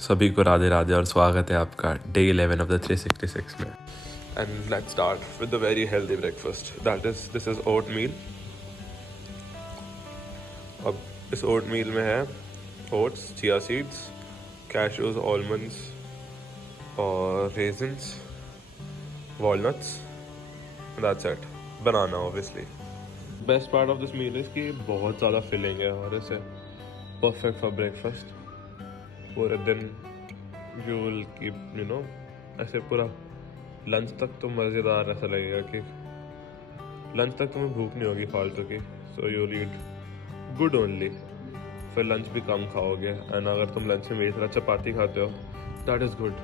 सभी को राधे राधे और स्वागत है आपका डे 11 ऑफ द 366 में। And let's start with the very healthy breakfast. This is oatmeal. अब इस oatmeal में है oats, chia seeds, cashews, almonds और raisins, walnuts. That's it. Banana obviously. Best part of this meal is कि बहुत ज़्यादा filling है और इसे perfect for breakfast. पूरे दिन you will keep ऐसे पूरा लंच तक तो मज़ेदार ऐसा लगेगा कि लंच तक तुम्हें भूख नहीं होगी फालतू की. So you eat good only. फिर लंच भी कम खाओगे. एंड अगर तुम लंच में मेरी तरह चपाती खाते हो दैट इज़ गुड.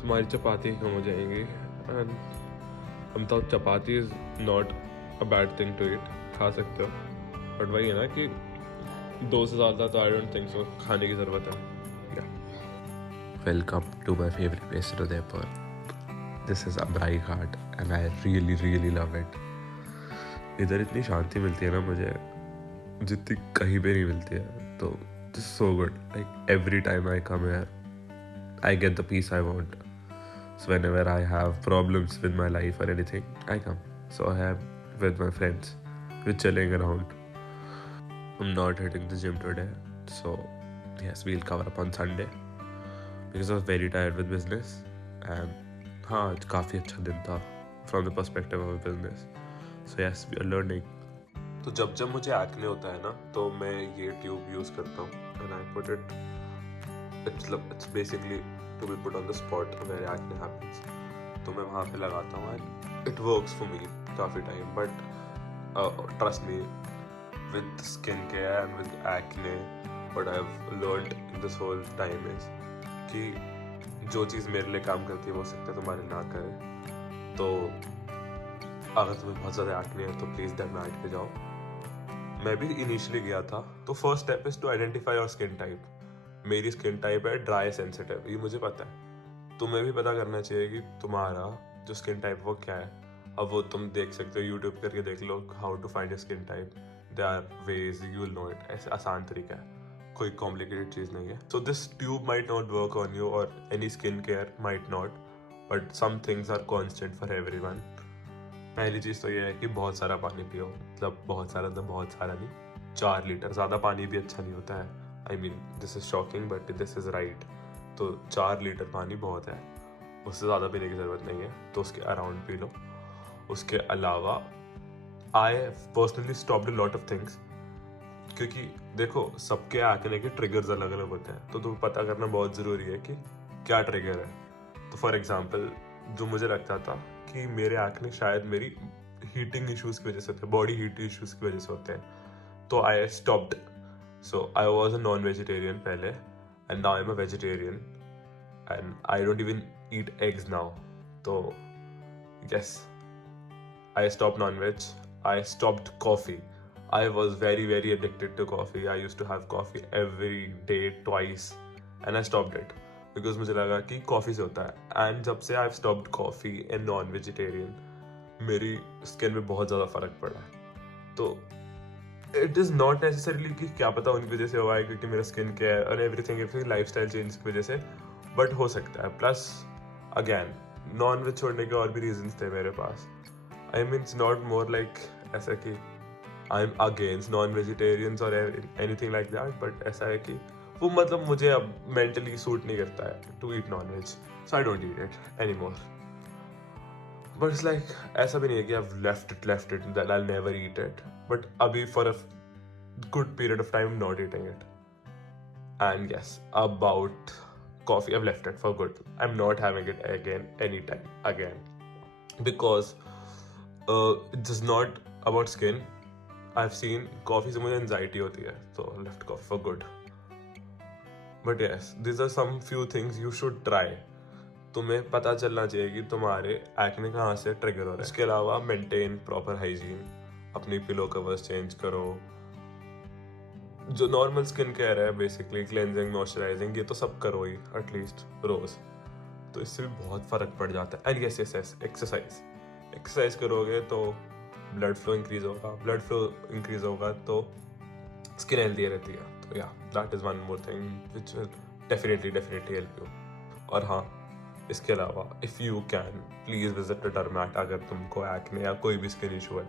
तुम्हारी चपाती कम हो जाएंगी. एंड हम तो chapati is not a bad thing to eat. खा सकते हो बट वही है ना कि 2 से ज़्यादा तो आई डोंट थिंक सो खाने की ज़रूरत है. Welcome to my favourite place in Udaipur. This is Amrai Ghat and I really love it. इधर इतनी शांति मिलती है ना मुझे जितनी कहीं पे नहीं मिलती है. तो this so good. Like every time I come here I get the piece I want. So whenever I have problems with my life or anything, I come. So I am with my friends. We're chilling around. I'm not hitting the gym today. So yes, we'll cover up on Sunday. Because I was very tired with business. And हाँ आज काफ़ी अच्छा दिन था from the perspective of business. So yes, we are learning. तो जब जब मुझे एक्ने होता है ना तो मैं ये ट्यूब यूज़ करता हूँ. And I put it. It's basically to be put on the spot where acne happens. तो मैं वहाँ पे लगाता हूँ and it works for me काफ़ी time. But trust me, with skincare and with acne, what I've learned in this whole time is कि जो चीज़ मेरे लिए काम करती है वो सकता है तुम्हारे ना करे. तो अगर तुम्हें बहुत ज़्यादा एक्ने है तो प्लीज़ डर्मेट पे जाओ. मैं भी इनिशियली गया था. तो first step is to identify your skin type. मेरी स्किन टाइप है ड्राई सेंसिटिव. ये मुझे पता है. तुम्हें भी पता करना चाहिए कि तुम्हारा जो स्किन टाइप वो क्या है. अब वो तुम देख सकते हो यूट्यूब करके देख लो how to find your skin type. There are ways you will know it. ऐसे आसान तरीका है. कोई कॉम्प्लिकेटेड चीज़ नहीं है. So this tube might not work on you or any skin care might not. But some things are constant for everyone. पहली चीज़ तो ये है कि बहुत सारा पानी पियो. मतलब बहुत सारा नहीं. 4 लीटर. ज़्यादा पानी भी अच्छा नहीं होता है. I mean this is shocking but this is right. तो 4 लीटर पानी बहुत है. उससे ज़्यादा पीने की ज़रूरत नहीं है. तो उसके अराउंड पी लो. उसके अलावा I personally stopped a lot of things. क्योंकि देखो सबके एक्ने के ट्रिगर्स अलग अलग होते हैं. तो तुम्हें पता करना बहुत ज़रूरी है कि क्या ट्रिगर है. तो फॉर एग्जांपल जो मुझे लगता था कि मेरे एक्ने शायद मेरी हीटिंग इश्यूज़ की वजह से होते हैं. बॉडी हीट इश्यूज़ की वजह से होते हैं. तो I stopped. So I was a non-vegetarian पहले and now I'm a vegetarian and I don't even eat eggs now. So yes, I stopped non-veg. I stopped coffee. I was very addicted to coffee. I used to have coffee every day twice and I stopped it because मुझे लगा कि coffee से होता है. And जब से I've stopped coffee and non-vegetarian मेरी skin में बहुत ज़्यादा फ़र्क पड़ा है. तो इट इज़ नॉट नेसेसरीली कि क्या पता उनकी वजह से हुआ है क्योंकि मेरा स्किन केयर और एवरीथिंग लाइफस्टाइल चेंज की वजह से. बट हो सकता है. प्लस अगैन नॉन वेज छोड़ने के और भी रीजंस थे मेरे पास. I mean it's not more like ऐसा कि I am against non vegetarians or anything like that. But ऐसा है कि वो मतलब मुझे अब मेंटली सूट नहीं करता है to eat non veg. So I don't eat it any more. But it's like ऐसा भी नहीं है कि I left it that I never eat it. But अभी for a good period of time not eating it. And yes, about coffee, I've left it for good. I'm not having it again anytime again because it's just not about skin. I've seen coffee से मुझे anxiety होती है. So left coffee for good. But yes, these are some few things you should try. तुम्हें पता चलना चाहिए कि तुम्हारे एक्ने कहाँ से ट्रिगर हो रहा है. इसके अलावा मेंटेन प्रॉपर हाइजीन. अपनी पिलो कवर्स चेंज करो. जो नॉर्मल स्किन केयर है बेसिकली क्लेंजिंग मॉइस्चराइजिंग ये तो सब करो ही एटलीस्ट रोज़. तो इससे भी बहुत फ़र्क पड़ जाता है. एंड यस एक्सरसाइज करोगे तो ब्लड फ्लो इंक्रीज होगा तो स्किन हेल्दी रहती है. तो या that is one more thing which will definitely help you. और हाँ, इसके अलावा if you can please visit a डर्मैट अगर तुमको एक्ने या कोई भी स्किन इशू है।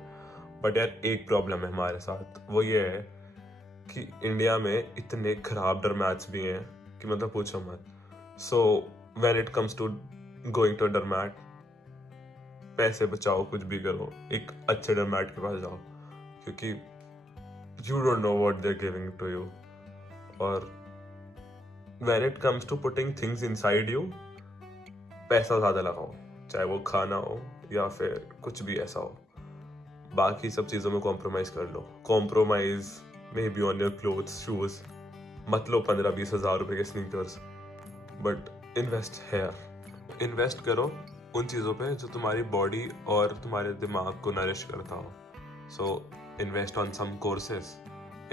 बट यार एक प्रॉब्लम है हमारे साथ, वो ये है कि इंडिया में इतने खराब डर्मैट्स भी हैं कि मतलब पूछो मत। So when it comes to going to dermat, पैसे बचाओ, कुछ भी करो, एक अच्छे डर्मैट के पास जाओ, क्योंकि you don't know what they are giving to you. और when it comes to putting things inside you, पैसा ज़्यादा लगाओ, चाहे वो खाना हो या फिर कुछ भी ऐसा हो। बाकी सब चीज़ों में कॉम्प्रोमाइज़ कर लो। Compromise may be on your clothes, shoes. मत लो 15-20 हज़ार रुपए के sneakers, but invest here. Invest करो उन चीज़ों पे जो तुम्हारी बॉडी और तुम्हारे दिमाग को नरिश करता हो। So invest on some courses,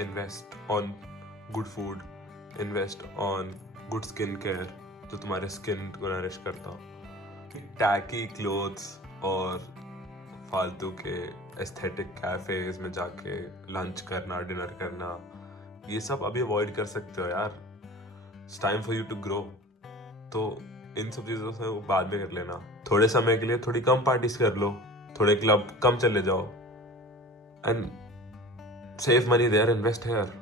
invest on good food, invest on good skin care जो तुम्हारे स्किन को नरिश करता हो। टैकी क्लोथ्स और फालतू के एस्थेटिक कैफेज में जाके लंच करना, डिनर करना, ये सब अभी अवॉइड कर सकते हो यार। It's time for you to grow. तो इन सब चीज़ों से बाद में कर लेना। थोड़े समय के लिए थोड़ी कम पार्टीज कर लो, थोड़े क्लब कम चले जाओ, and save money there, invest hair.